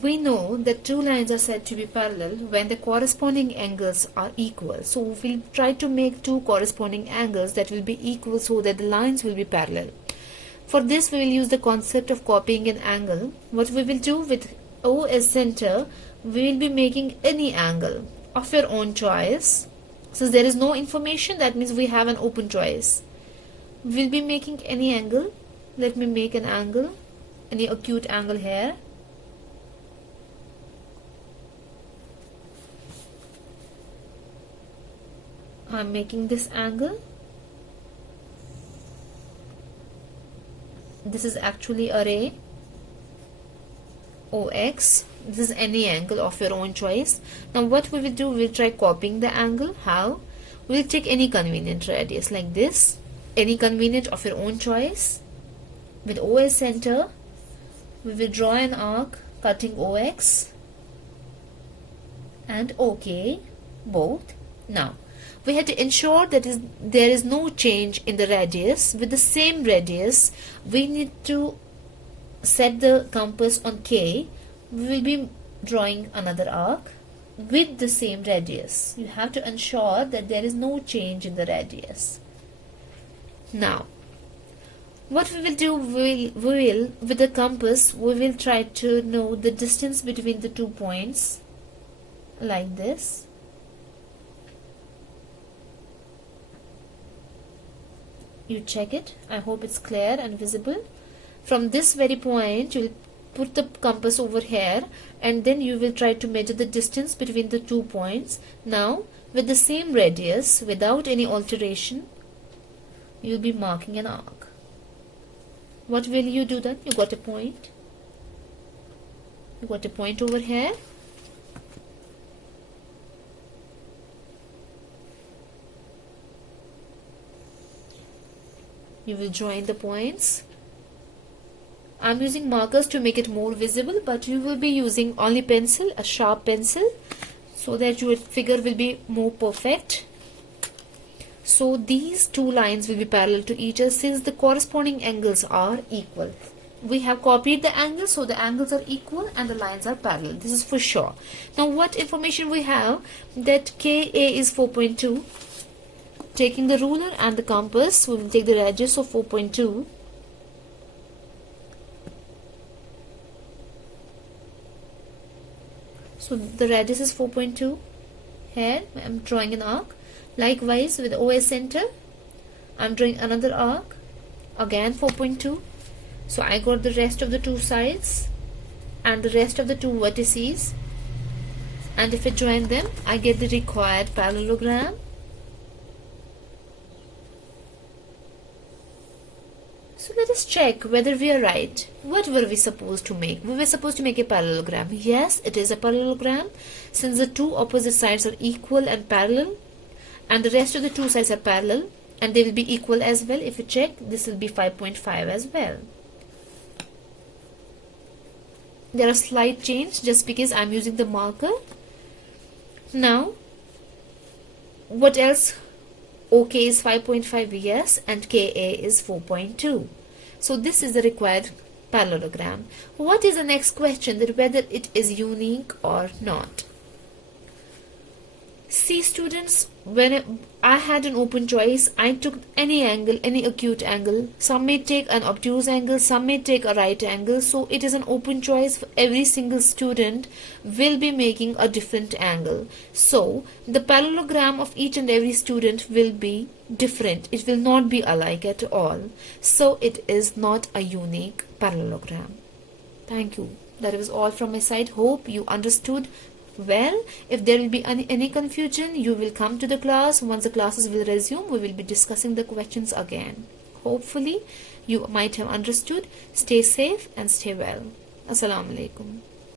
we know that two lines are said to be parallel when the corresponding angles are equal. So we'll try to make two corresponding angles that will be equal so that the lines will be parallel. For this, we will use the concept of copying an angle. What we will do with O as center, we will be making any angle of your own choice. Since there is no information, that means we have an open choice. We'll be making any angle. Let me make an angle, any acute angle here. I'm making this angle. This is actually a ray OX. This is any angle of your own choice. Now what we will do, we'll try copying the angle. How? We'll take any convenient radius like this, any convenient of your own choice. With O as center, we will draw an arc cutting OX and OK both. Now we have to ensure that there is no change in the radius. With the same radius, we need to set the compass on K. We will be drawing another arc with the same radius. You have to ensure that there is no change in the radius. Now, what we will do, we will with the compass, we will try to know the distance between the 2 points like this. You check it. I hope it's clear and visible. From this very point, you will put the compass over here and then you will try to measure the distance between the 2 points. Now, with the same radius, without any alteration, you will be marking an arc. What will you do then? You got a point. You got a point over here. You will join the points. I'm using markers to make it more visible, but you will be using only pencil, a sharp pencil, so that your figure will be more perfect. So these two lines will be parallel to each other since the corresponding angles are equal. We have copied the angles, so the angles are equal and the lines are parallel. This is for sure. Now what information we have? That KA is 4.2. Taking the ruler and the compass, we will take the radius of 4.2. So the radius is 4.2. Here I am drawing an arc. Likewise with O as center, I am drawing another arc. Again 4.2. So I got the rest of the two sides and the rest of the two vertices. And if I join them, I get the required parallelogram. So let us check whether we are right. What were we supposed to make? We were supposed to make a parallelogram. Yes, it is a parallelogram since the two opposite sides are equal and parallel and the rest of the two sides are parallel and they will be equal as well. If you check, this will be 5.5 as well. There are slight change just because I am using the marker. Now, what else? OK is 5.5, yes, and KA is 4.2. So this is the required parallelogram. What is the next question? That whether it is unique or not. See students, when I had an open choice, I took any angle, any acute angle. Some may take an obtuse angle, some may take a right angle. So it is an open choice. For every single student will be making a different angle. So the parallelogram of each and every student will be different. It will not be alike at all. So it is not a unique parallelogram. Thank you. That was all from my side. Hope you understood well. If there will be any confusion, you will come to the class. Once the classes will resume, we will be discussing the questions again. Hopefully you might have understood. Stay safe and stay well. Assalamu alaikum.